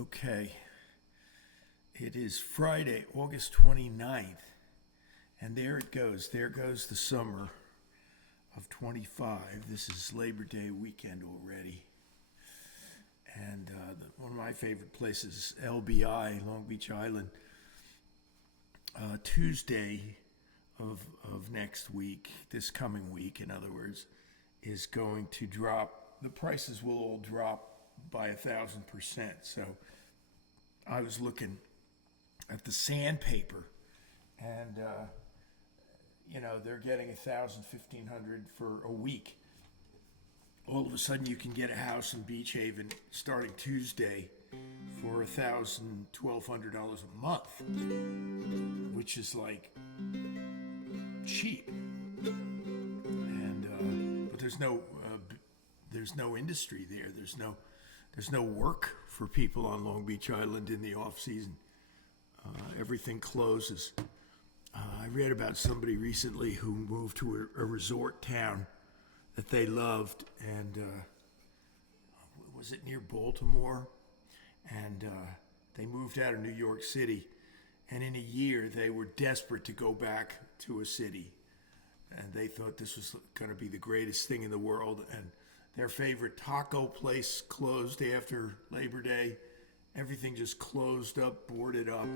Okay, it is Friday, August 29th, and there it goes. There goes the summer of 25. This is Labor Day weekend already. And one of my favorite places, LBI, Long Beach Island, Tuesday of next week, this coming week, in other words, is going to drop. The prices will all drop by 1,000%. So I was looking at the sandpaper, and they're getting 1,000, 1,500 for a week. All of a sudden, you can get a house in Beach Haven starting Tuesday for $1,000, $1,200 a month, which is like cheap. And but there's no industry there. There's no work for people on Long Beach Island in the off season. Everything closes. I read about somebody recently who moved to a resort town that they loved, and was it near Baltimore? And they moved out of New York City, and in a year they were desperate to go back to a city, and they thought this was going to be the greatest thing in the world. And their favorite taco place closed after Labor Day. Everything just closed up, boarded up.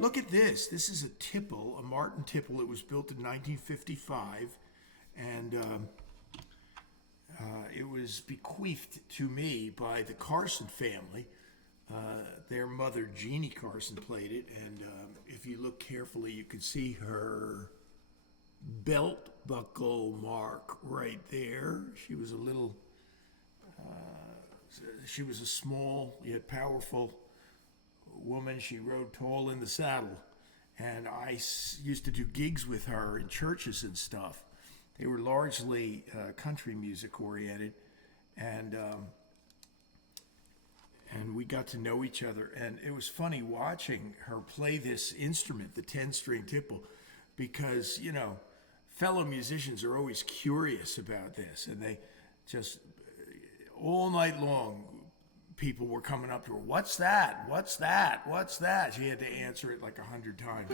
Look at this. This is a tipple, a Martin tipple. It was built in 1955, and it was bequeathed to me by the Carson family. Their mother, Jeannie Carson, played it, and if you look carefully, you can see her belt buckle mark right there. She was a small yet powerful woman. She rode tall in the saddle, and I used to do gigs with her in churches and stuff. They were largely country music oriented, and we got to know each other. And it was funny watching her play this instrument, the 10-string tipple, because fellow musicians are always curious about this, and they just all night long people were coming up to her. What's that? What's that? What's that? She had to answer it like 100 times.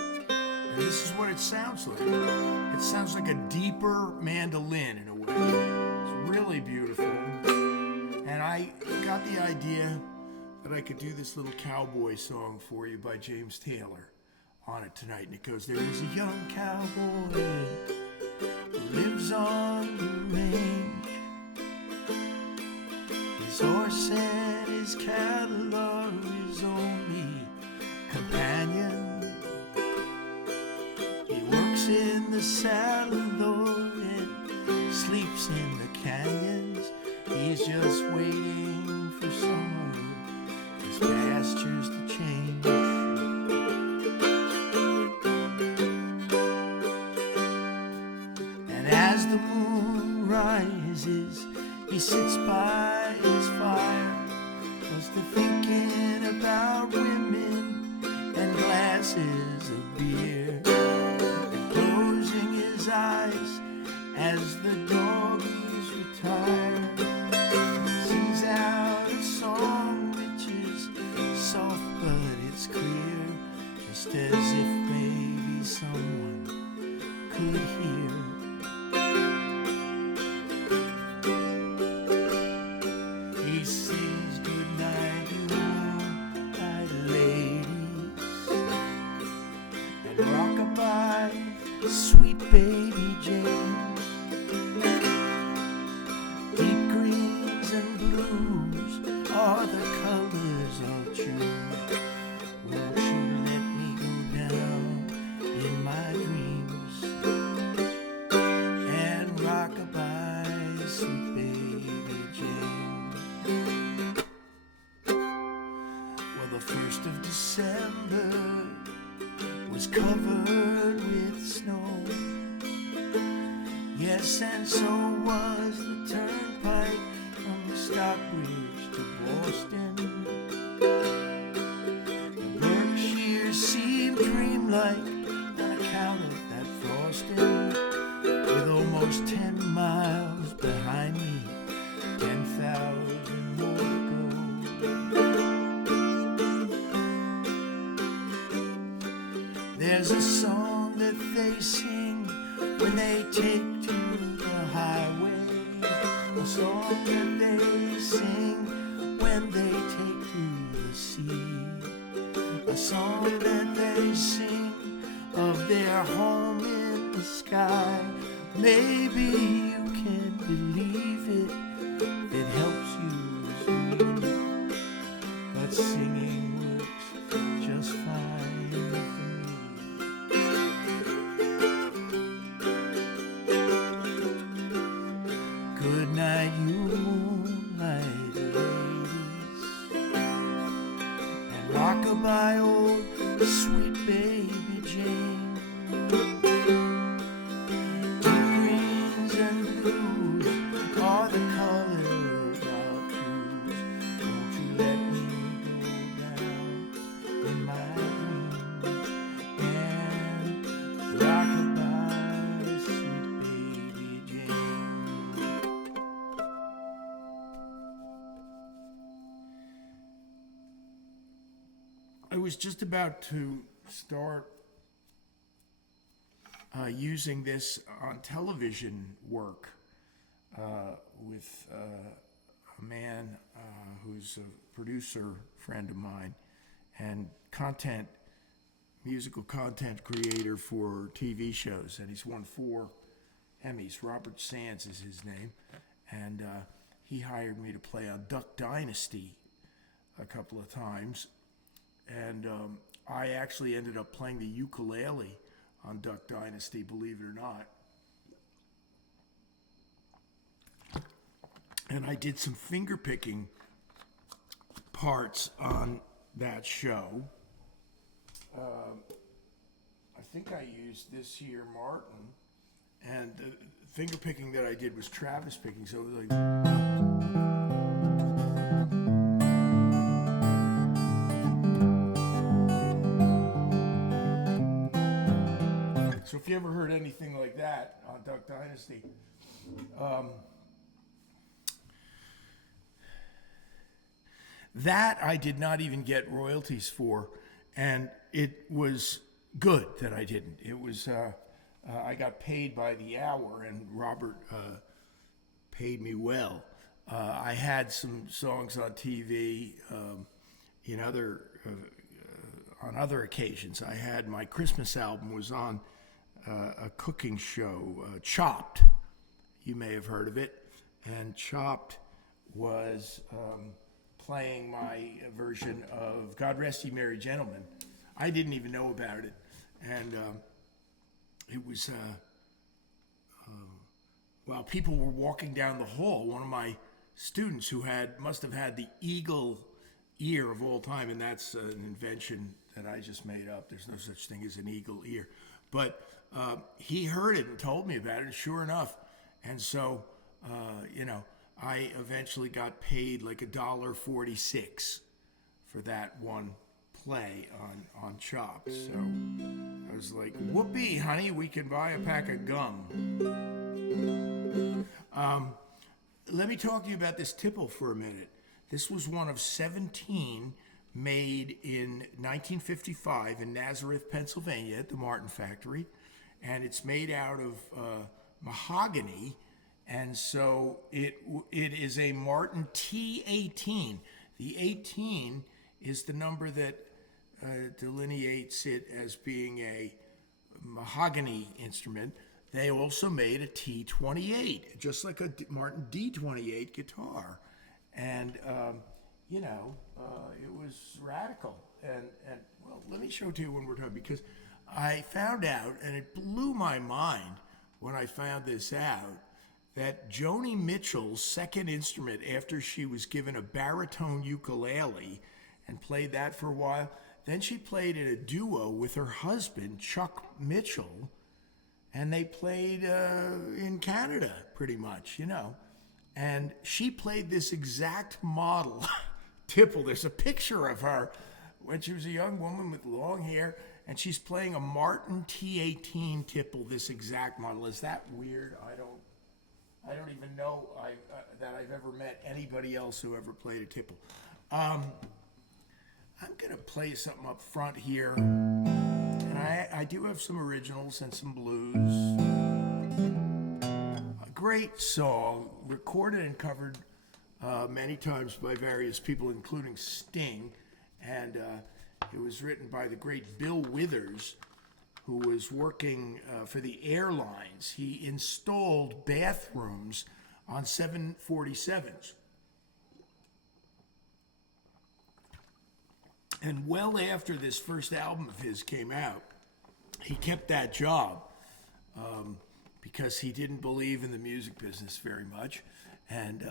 And this is what it sounds like. It sounds like a deeper mandolin in a way. It's really beautiful. And I got the idea that I could do this little cowboy song for you by James Taylor on it tonight. And it goes, there is a young cowboy who lives on the range. His horse and his cattle are his only companion. He works in the saddle, Lord, and sleeps in the canyons. He's just waiting for summer, his pastures to change. And as the moon rises, he sits by his fire, just thinking about women and glasses of beer, and closing his eyes as the doggies retire, sings out a song which is soft but it's clear, just as if maybe someone could hear. He sings goodnight, you moonlight ladies, and rockabye, sweet baby Jane. Deep greens and blues are the colors I'll choose. Won't you let me go down in my dreams and rockabye, sweet baby Jane? Well, the 1st of December was covered with snow. Yes, and so was the turnpike from Stockbridge to Boston. The Berkshire seemed dreamlike on account of that frosting. With almost 10 miles behind me, 10,000 There's a song that they sing when they take to the highway. A song that they sing when they take to the sea. A song that they sing of their home in the sky. Maybe you can believe it. It helps you sleep. But singing works just fine for me. Good night, you moonlight ladies, and rockabye old sweet baby Jane. Deep greens and blues are the colors I'll choose. Won't you let me go down in my dreams and rockabye sweet baby Jane. I was just about to start using this on television work with a man who's a producer friend of mine and musical content creator for TV shows, and he's won 4 Emmys. Robert Sands is his name, and he hired me to play on Duck Dynasty a couple of times, and I actually ended up playing the ukulele on Duck Dynasty, believe it or not. And I did some finger picking parts on that show. I think I used this here, Martin, and the finger picking that I did was Travis picking, so it was like... So if you ever heard anything like that on Duck Dynasty, that I did not even get royalties for, and it was good that I didn't. It was, I got paid by the hour, and Robert paid me well. I had some songs on TV on other occasions. I had my Christmas album was on a cooking show, Chopped. You may have heard of it. And Chopped was playing my version of God Rest Ye Merry Gentlemen. I didn't even know about it. And it was, while people were walking down the hall, one of my students who must have had the eagle ear of all time, and that's an invention that I just made up. There's no such thing as an eagle ear. But he heard it and told me about it, and sure enough. And so, I eventually got paid like $1.46 for that one play on Chopped. So I was like, whoopee, honey, we can buy a pack of gum. Let me talk to you about this tipple for a minute. This was one of 17 made in 1955 in Nazareth, Pennsylvania at the Martin Factory. And it's made out of mahogany. And so it is a Martin T18. The 18 is the number that delineates it as being a mahogany instrument. They also made a T28, just like a Martin D28 guitar. And, it was radical. And well, let me show it to you one more time, because I found out, and it blew my mind when I found this out, that Joni Mitchell's second instrument after she was given a baritone ukulele and played that for a while, then she played in a duo with her husband, Chuck Mitchell, and they played in Canada pretty much, And she played this exact model tipple. There's a picture of her when she was a young woman with long hair, and she's playing a Martin T18 tipple, this exact model. Is that weird? I don't even know that I've ever met anybody else who ever played a tipple. I'm going to play something up front here, and I do have some originals and some blues. A great song, recorded and covered many times by various people, including Sting. And it was written by the great Bill Withers, who was working for the airlines. He installed bathrooms on 747s. And well after this first album of his came out, he kept that job because he didn't believe in the music business very much and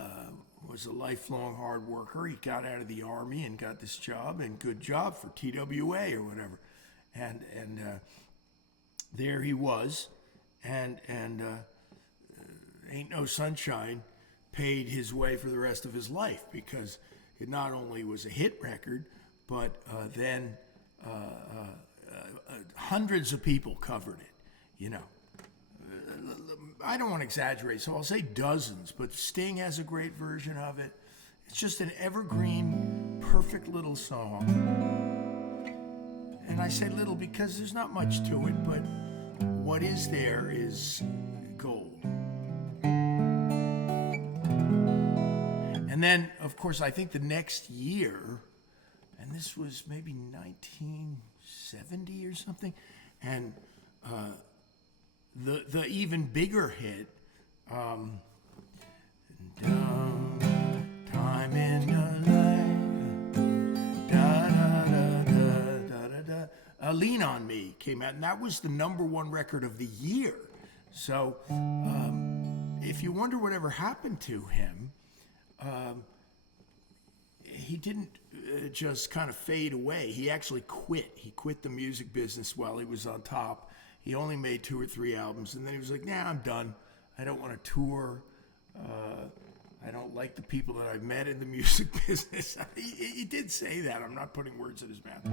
was a lifelong hard worker. He got out of the Army and got this job, and good job for TWA or whatever. And there he was, and Ain't No Sunshine paid his way for the rest of his life, because it not only was a hit record, but then hundreds of people covered it, you know. I don't want to exaggerate, so I'll say dozens, but Sting has a great version of it. It's just an evergreen, perfect little song. And I say little because there's not much to it, but what is there is gold. And then, of course, I think the next year, and this was maybe 1970 or something, and the even bigger hit, time in your life, Lean on Me came out, and that was the #1 record of the year. So if you wonder whatever happened to him, he didn't just kind of fade away. He actually quit. He quit the music business while he was on top. He only made 2 or 3 albums, and then he was like, nah, I'm done. I don't want to tour. I don't like the people that I've met in the music business. He did say that. I'm not putting words in his mouth.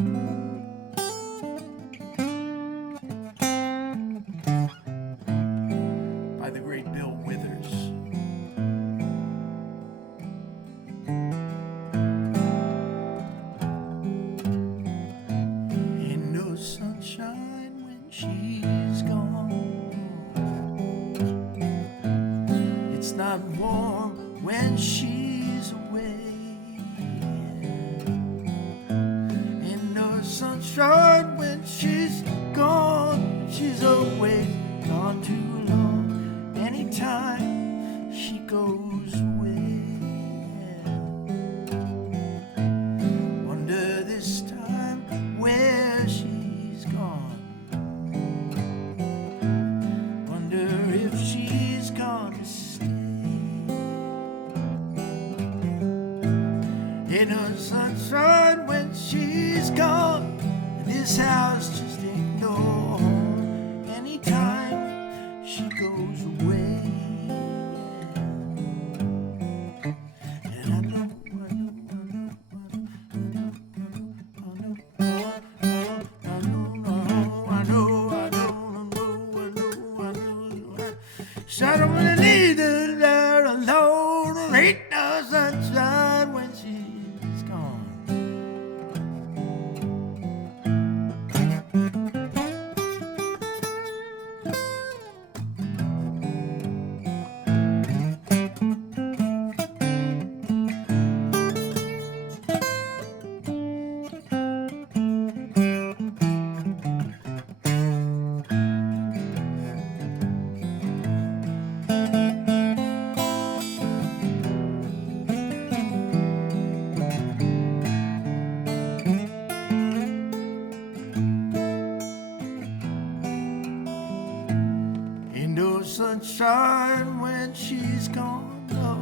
By the great Bill Withers. Ain't no sunshine when she's gone. It's not warm when she's away. Ain't no sunshine when she's gone. She's always gone too long. Anytime she goes away, wonder this time where she's gone. Wonder if she's gonna stay. Ain't no sunshine when she's gone. This house just ain't no home. Anytime she goes away. And I know, shut up when I need her there alone. Ain't no sunshine when she's gone. Ain't no sunshine when she's gone, no.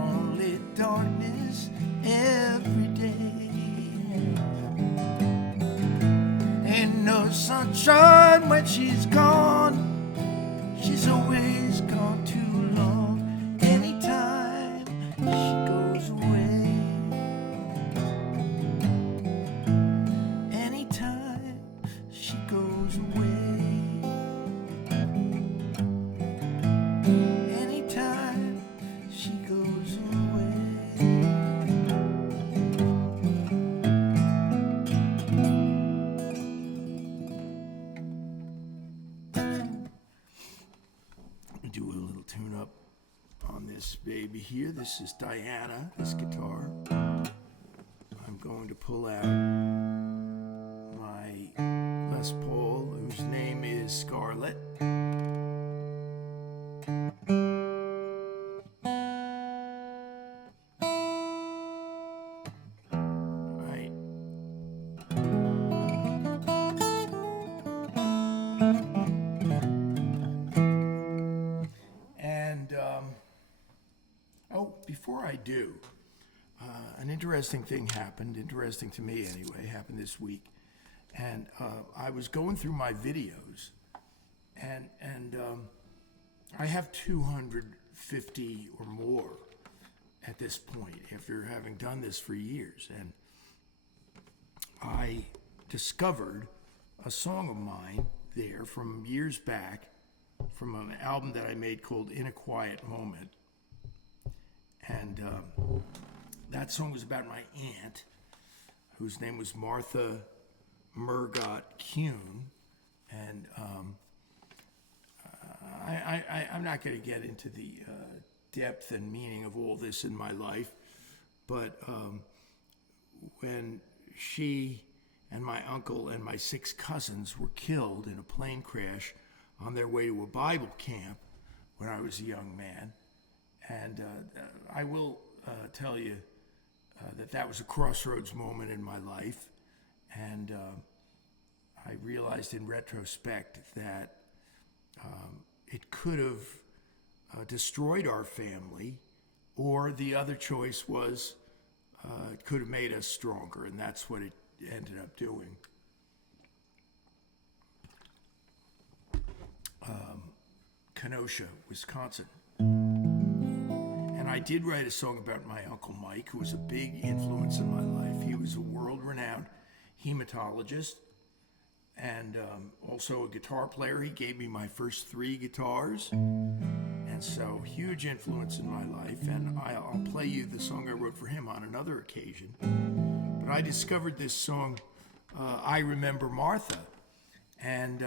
Only darkness every day. Ain't no sunshine when she's gone. She's always gone too long. Anytime she goes away. Anytime she goes away. Anytime she goes away. on this baby here. This is Diana, this guitar. I'm going to pull out my Les Paul, whose name is Scarlet. Right. And, before I do, an interesting thing happened, interesting to me anyway, happened this week. And I was going through my videos, and I have 250 or more at this point after having done this for years. And I discovered a song of mine there from years back from an album that I made called In a Quiet Moment. And that song was about my aunt, whose name was Martha Murgott Kuhn. And I'm not going to get into the depth and meaning of all this in my life, but when she and my uncle and my 6 cousins were killed in a plane crash on their way to a Bible camp when I was a young man, and I will tell you that was a crossroads moment in my life, and I realized in retrospect that it could have destroyed our family, or the other choice was it could have made us stronger, and that's what it ended up doing. Kenosha, Wisconsin. And I did write a song about my Uncle Mike, who was a big influence in my life. He was a world-renowned hematologist and also a guitar player. He gave me my first 3 guitars, and so huge influence in my life. And I'll play you the song I wrote for him on another occasion. But I discovered this song, I Remember Martha, and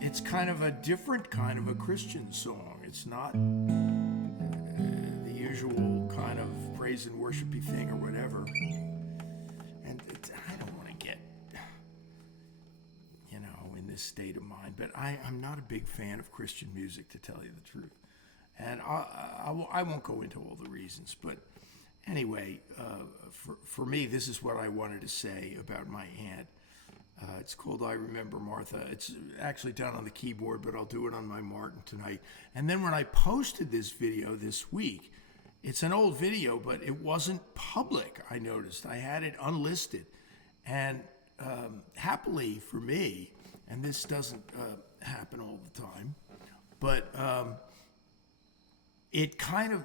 it's kind of a different kind of a Christian song. It's not the usual kind of praise and worshipy thing or whatever. And I don't want to get, in this state of mind, but I'm not a big fan of Christian music, to tell you the truth. And I won't go into all the reasons, but anyway, for me, this is what I wanted to say about my aunt. It's called I Remember Martha. It's actually done on the keyboard, but I'll do it on my Martin tonight. And then when I posted this video this week, it's an old video, but it wasn't public, I noticed. I had it unlisted. And happily for me, and this doesn't happen all the time, but it kind of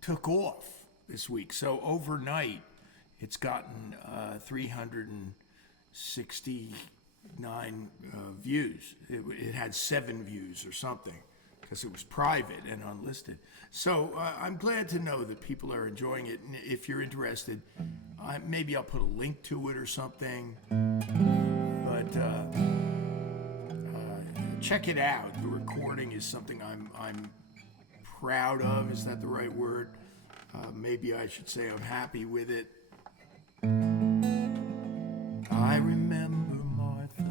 took off this week. So overnight, it's gotten 369 views. It had 7 views or something because it was private and unlisted. So I'm glad to know that people are enjoying it. And if you're interested, maybe I'll put a link to it or something. But check it out. The recording is something I'm proud of. Is that the right word? Maybe I should say I'm happy with it. I remember Martha,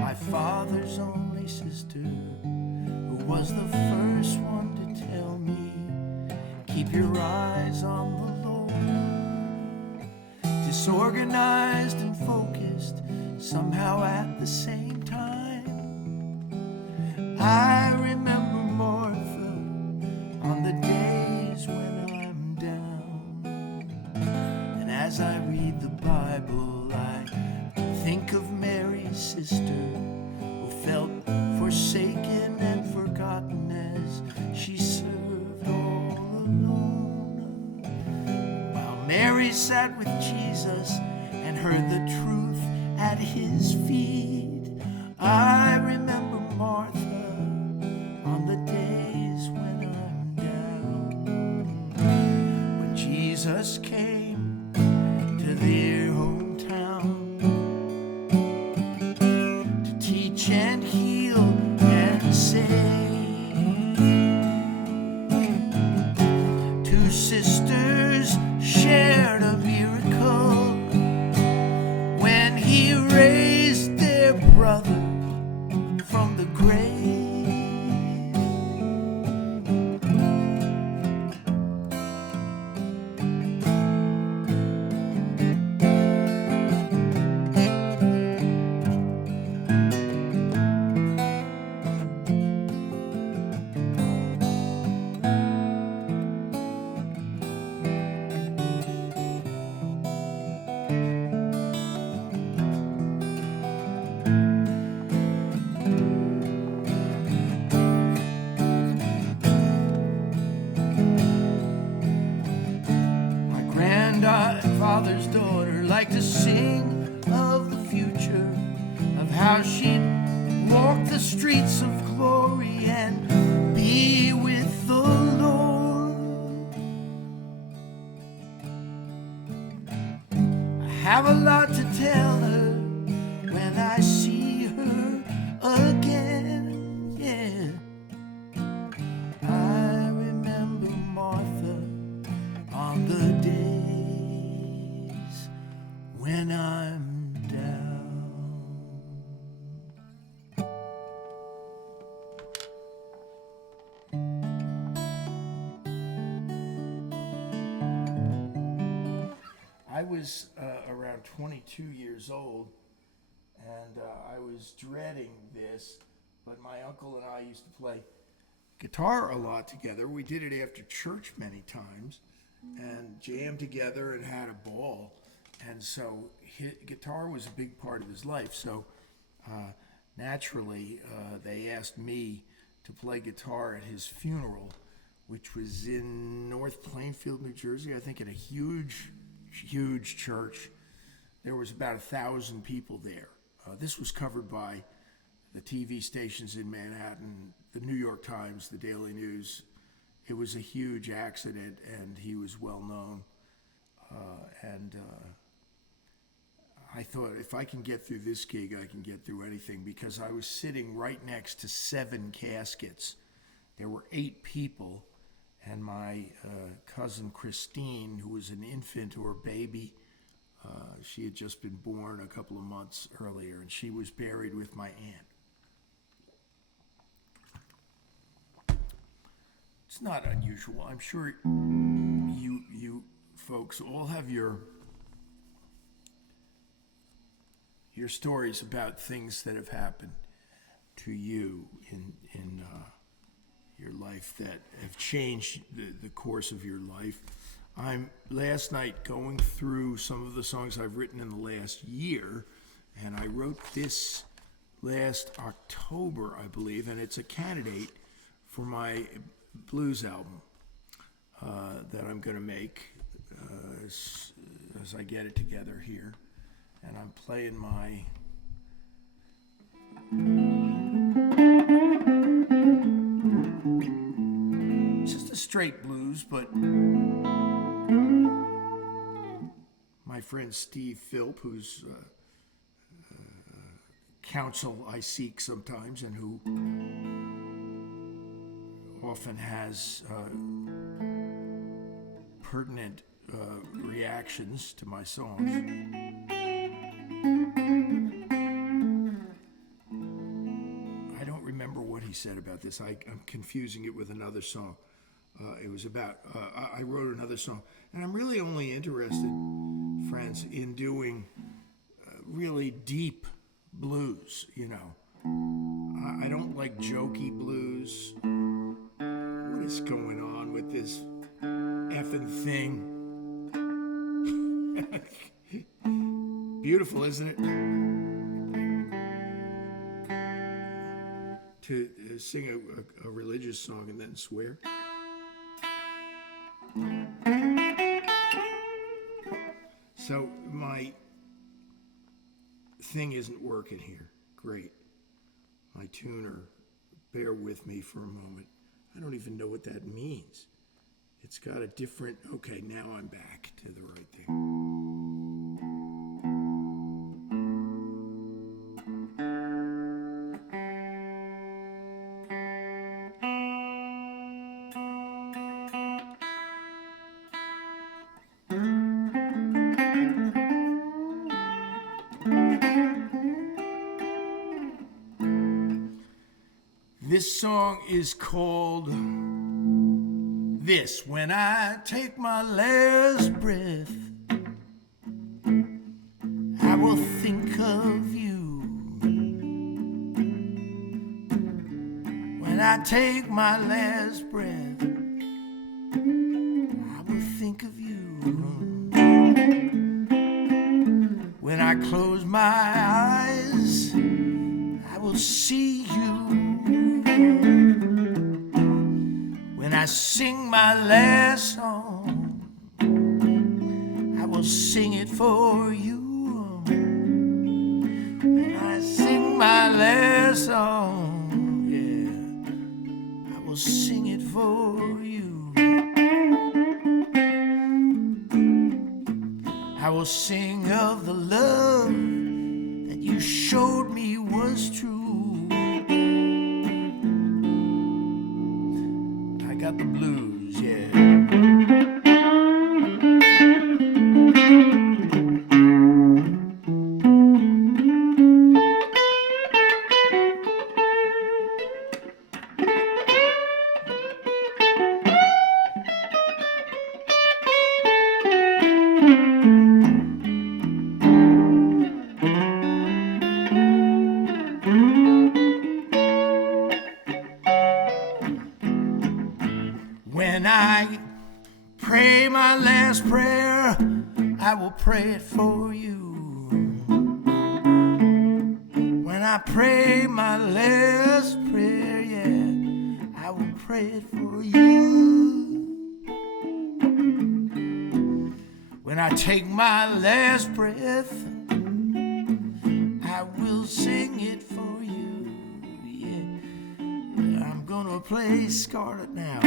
my father's only sister, who was the first one to tell me, keep your eyes on the Lord. Disorganized and focused, somehow at the same time. I remember Martha on the days when I'm down, and as I read the Bible, I think of Mary's sister, who felt forsaken and forgotten as she served all alone, while Mary sat with Jesus and heard the truth at his feet. I remember Martha on the days when I'm down, when Jesus came to their hometown to teach and heal and save. how she'd walk the streets of glory and be with the Lord. I have a lot to tell her when I see her again, yeah. I remember Martha on the days when I'm down. I was around 22 years old, and I was dreading this, but my uncle and I used to play guitar a lot together. We did it after church many times and jammed together and had a ball. And so guitar was a big part of his life. So naturally, they asked me to play guitar at his funeral, which was in North Plainfield, New Jersey, I think, at a huge church. There was about 1,000 people there. This was covered by the TV stations in Manhattan, the New York Times, the Daily News. It was a huge accident, and he was well known. I thought, if I can get through this gig, I can get through anything, because I was sitting right next to 7 caskets. There were 8 people, and my cousin Christine, who was an infant or a baby, she had just been born a couple of months earlier, and she was buried with my aunt. It's not unusual. I'm sure you folks all have your stories about things that have happened to you in your life that have changed the course of your life. I'm last night going through some of the songs I've written in the last year, and I wrote this last October, I believe, and it's a candidate for my blues album that I'm going to make as I get it together here. And I'm playing my it's just a straight blues, but my friend Steve Philp, whose counsel I seek sometimes and who often has pertinent reactions to my songs. I don't remember what he said about this. I'm confusing it with another song. It was about, I wrote another song. And I'm really only interested, friends, in doing really deep blues, you know. I don't like jokey blues. What is going on with this effing thing? Beautiful, isn't it? To sing a religious song and then swear. So my thing isn't working here. Great. My tuner, bear with me for a moment. I don't even know what that means. It's got a different, okay, now I'm back to the right thing. This song is called This. When I take my last breath, I will think of you. When I take my last breath, I will think of you. When I close my eyes, I will see you. When I sing my last song, I will sing it for you. When I sing my last song, yeah, I will sing it for you. I will sing of the love that you showed me was true. I got the blues, yeah. When I pray my last prayer, I will pray it for you. When I pray my last prayer, yeah, I will pray it for you. When I take my last breath, I will sing it for you. Yeah, I'm gonna play Scarlet now.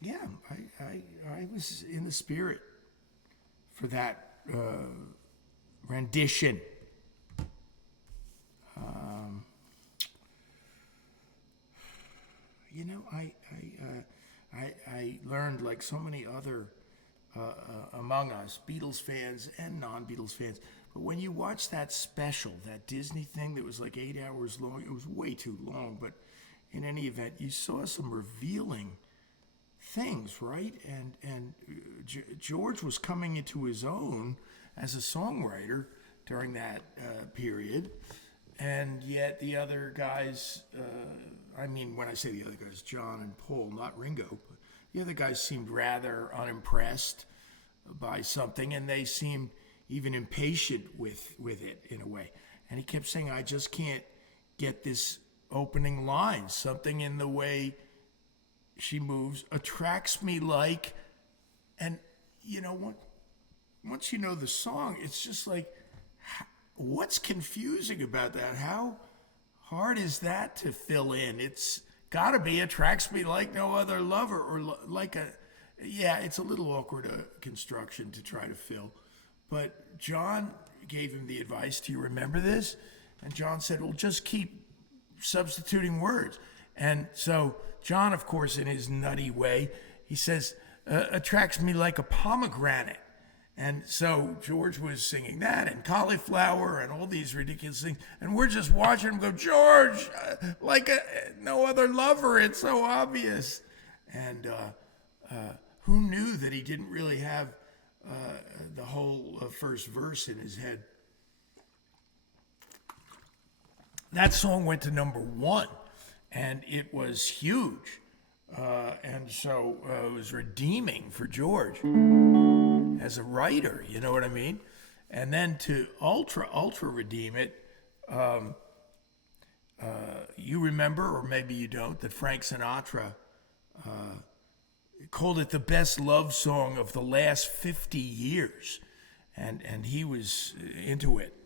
Yeah, I was in the spirit for that rendition. You know, I learned, like so many other among us, Beatles fans and non-Beatles fans, but when you watch that special, that Disney thing that was like 8 hours long, it was way too long, but in any event, you saw some revealing things, right? And George was coming into his own as a songwriter during that period, and yet the other guys, I mean, when I say the other guys, John and Paul, not Ringo, but the other guys seemed rather unimpressed by something, and they seemed even impatient with it in a way. And he kept saying, I just can't get this opening line. Something in the way she moves attracts me like, and you know what? Once you know the song, it's just like, what's confusing about that? How hard is that to fill in? It's got to be attracts me like no other lover, or like a, yeah, it's a little awkward construction to try to fill. But John gave him the advice, do you remember this? And John said, well, just keep substituting words. And so John, of course, in his nutty way, he says, attracts me like a pomegranate. And so George was singing that and cauliflower and all these ridiculous things. And we're just watching him go, George, like no other lover. It's so obvious. And who knew that he didn't really have the whole first verse in his head? That song went to #1, and it was huge. And so it was redeeming for George as a writer, you know what I mean? And then to ultra redeem it, you remember, or maybe you don't, that Frank Sinatra called it the best love song of the last 50 years. And he was into it.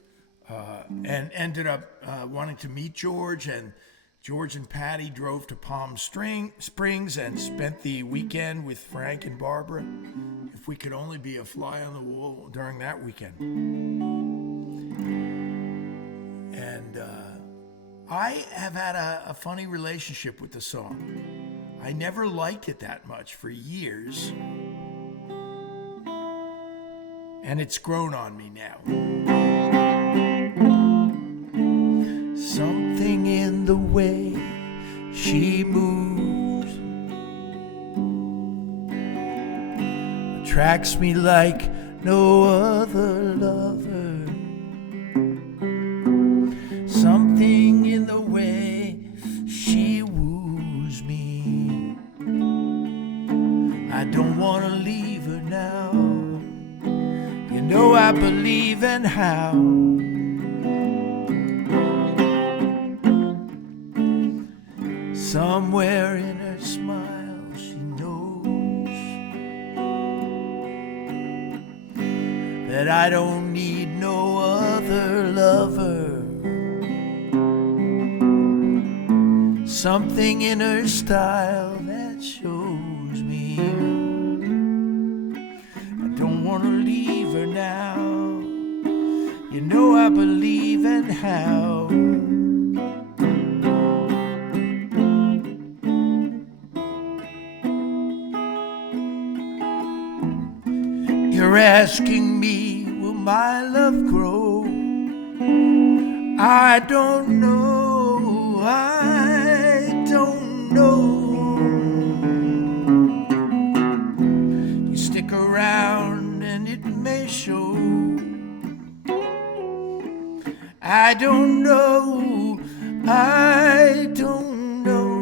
and ended up wanting to meet George. And George and Patty drove to Palm Springs and spent the weekend with Frank and Barbara. If we could only be a fly on the wall during that weekend. And I have had a funny relationship with the song. I never liked it that much for years. And it's grown on me now. Something in the way she moves attracts me like no other lover. Something in the way she woos me. I don't want to leave her now. You know I believe in how somewhere in her smile she knows that I don't need no other lover. Something in her style that shows me I don't want to leave her now. You know I believe in how you're asking me, will my love grow? I don't know, I don't know. You stick around and it may show. I don't know, I don't know.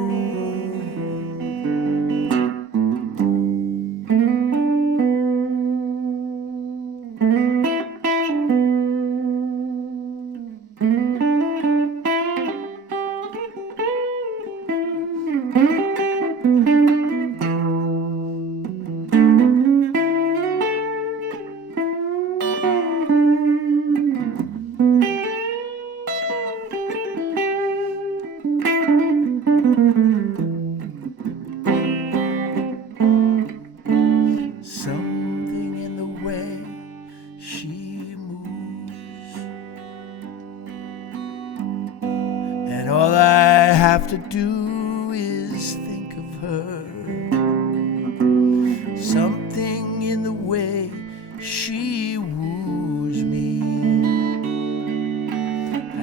Something in the way she moves, and all I have to do is think of her. Something in the way she woos me.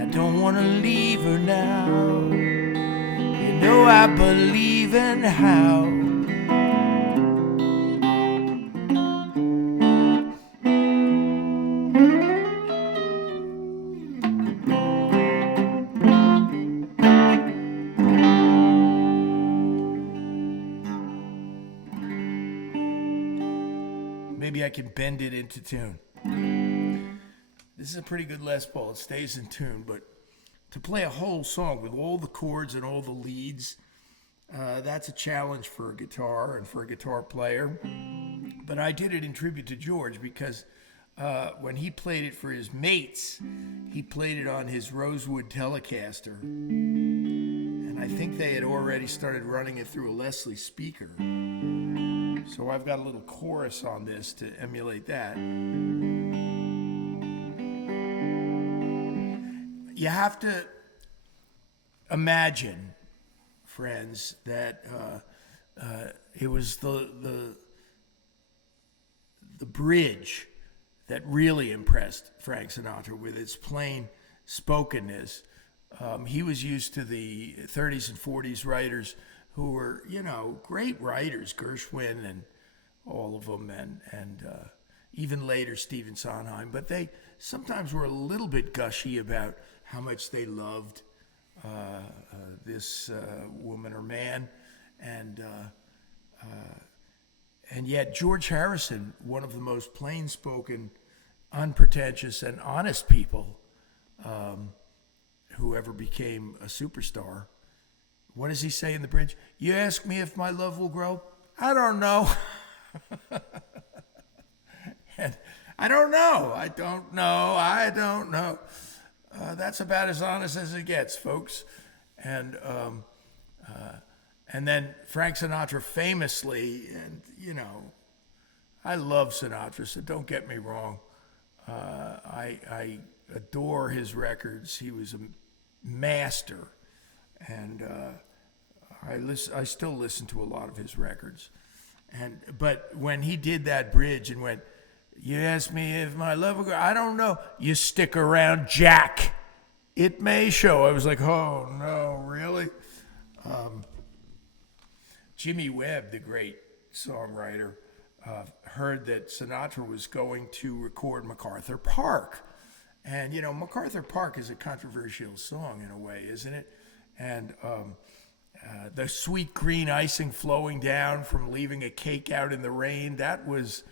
I don't want to leave her now. You know I believe in how maybe I can bend it into tune. This is a pretty good Les Paul. It stays in tune, but to play a whole song with all the chords and all the leads, that's a challenge for a guitar and for a guitar player. But I did it in tribute to George because when he played it for his mates, he played it on his Rosewood Telecaster. And I think they had already started running it through a Leslie speaker. So I've got a little chorus on this to emulate that. You have to imagine, friends, that it was the bridge that really impressed Frank Sinatra with its plain spokenness. He was used to the 30s and 40s writers who were, great writers, Gershwin and all of them, and even later Stephen Sondheim. But they sometimes were a little bit gushy about how much they loved this woman or man, and yet George Harrison, one of the most plain-spoken, unpretentious, and honest people who ever became a superstar. What does he say in the bridge? You ask me if my love will grow? I don't know. And I don't know. that's about as honest as it gets, folks. And and then Frank Sinatra famously, and I love Sinatra, so don't get me wrong. I adore his records. He was a master, and I still listen to a lot of his records. But when he did that bridge and went, "You ask me if my love will go, I don't know. You stick around, Jack. It may show." I was like, "Oh no, really?" Jimmy Webb, the great songwriter, heard that Sinatra was going to record MacArthur Park. And, MacArthur Park is a controversial song in a way, isn't it? And the sweet green icing flowing down from leaving a cake out in the rain, that was,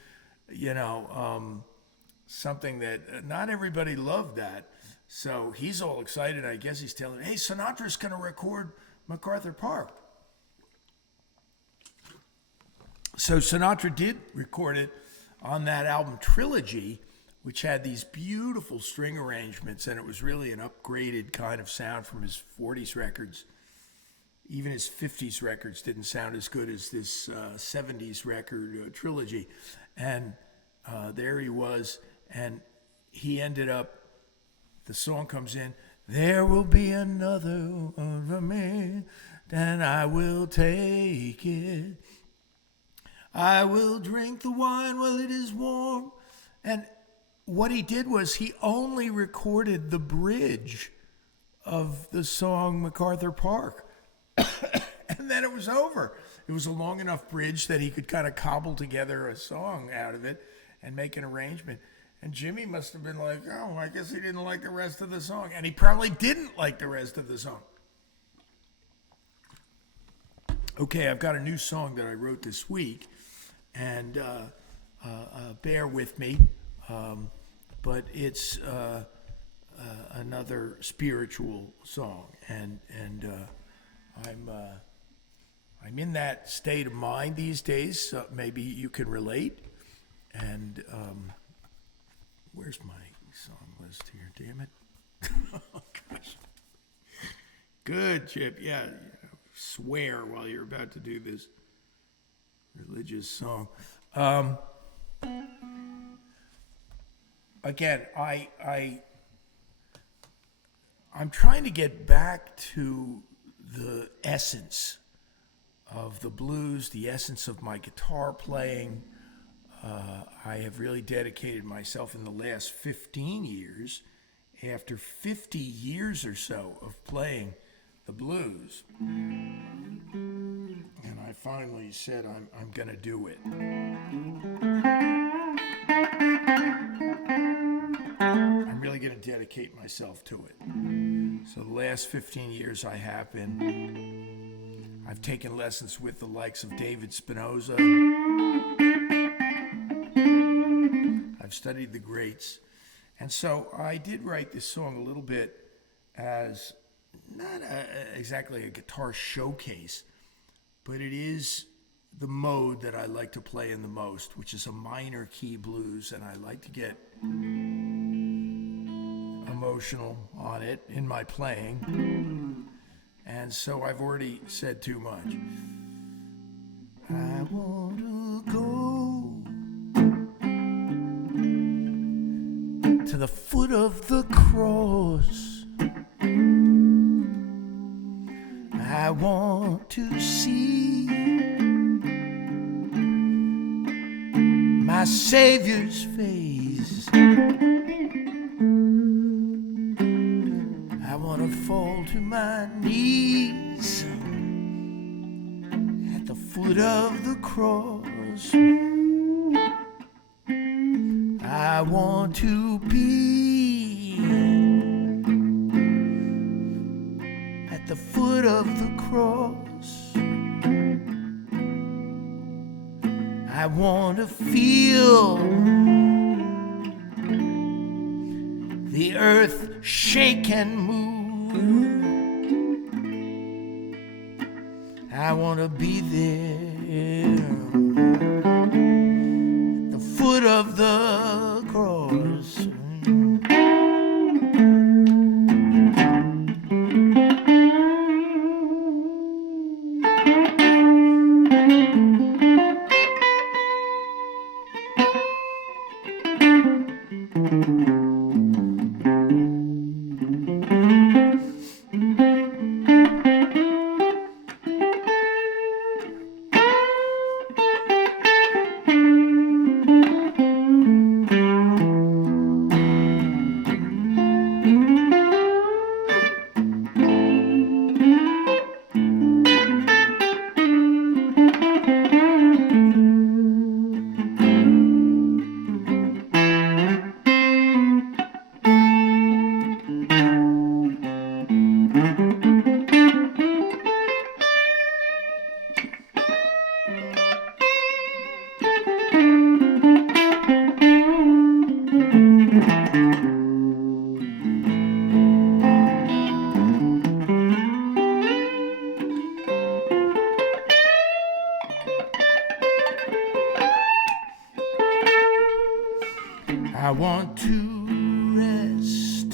something that not everybody loved that. So he's all excited. I guess he's telling, hey, Sinatra's going to record MacArthur Park. So Sinatra did record it on that album Trilogy, which had these beautiful string arrangements, and it was really an upgraded kind of sound from his 40s records. Even his 50s records didn't sound as good as this 70s record, Trilogy. And there he was, and he ended up, the song comes in, there will be another of me, and I will take it. I will drink the wine while it is warm. And what he did was he only recorded the bridge of the song MacArthur Park. And then it was over. It was a long enough bridge that he could kind of cobble together a song out of it and make an arrangement. And Jimmy must have been like, oh, I guess he didn't like the rest of the song. And he probably didn't like the rest of the song. Okay, I've got a new song that I wrote this week. And bear with me. But it's another spiritual song. And I'm in that state of mind these days. So maybe you can relate. And where's my song list here? Damn it! Oh gosh. Good, Chip. Yeah, swear while you're about to do this religious song. Again, I'm trying to get back to the essence of the blues, the essence of my guitar playing. I have really dedicated myself in the last 15 years, after 50 years or so of playing the blues. And I finally said, I'm going to do it. I'm really going to dedicate myself to it. So the last 15 years I have been. I've taken lessons with the likes of David Spinoza. I've studied the greats. And so I did write this song a little bit as not exactly a guitar showcase, but it is the mode that I like to play in the most, which is a minor key blues, and I like to get emotional on it in my playing. And so I've already said too much. I want to go to the foot of the cross. I want to see my Savior's face. I want to fall to my knees at the foot of the cross. I want to be at the foot of the cross. I want to feel the earth shake and move. I want to be there at the foot of the cross. I want to rest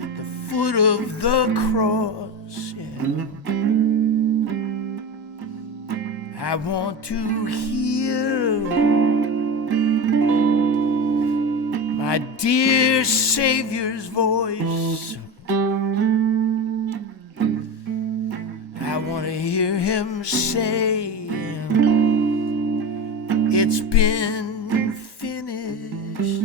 at the foot of the cross, yeah. I want to hear my dear Savior's voice. I want to hear him say, it's been finished.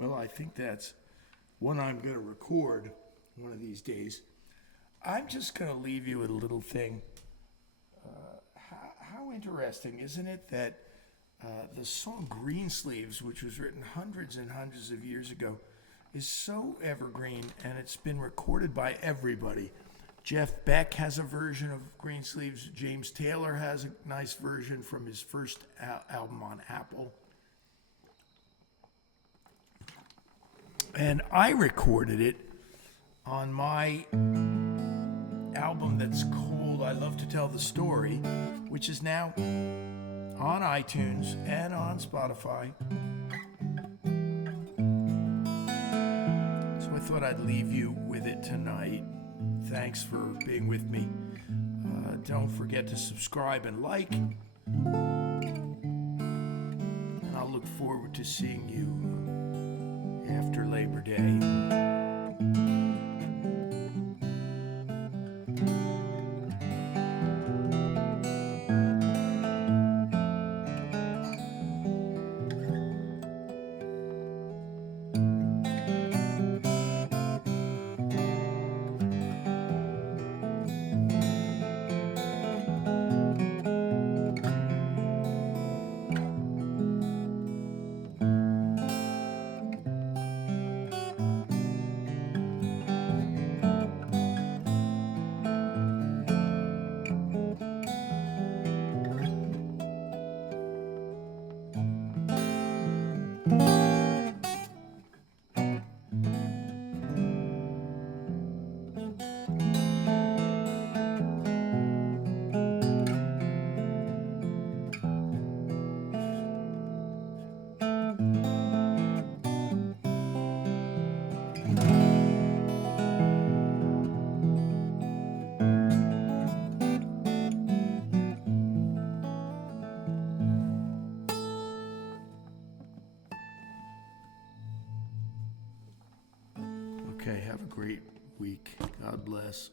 Well, I think that's one I'm going to record one of these days. I'm just going to leave you with a little thing. How interesting, isn't it, that the song Greensleeves, which was written hundreds and hundreds of years ago, is so evergreen, and it's been recorded by everybody. Jeff Beck has a version of Greensleeves. James Taylor has a nice version from his first album on Apple. And I recorded it on my album that's called I Love to Tell the Story, which is now on iTunes and on Spotify. So I thought I'd leave you with it tonight. Thanks for being with me. Don't forget to subscribe and like. And I'll look forward to seeing you after Labor Day. Okay, have a great week. God bless.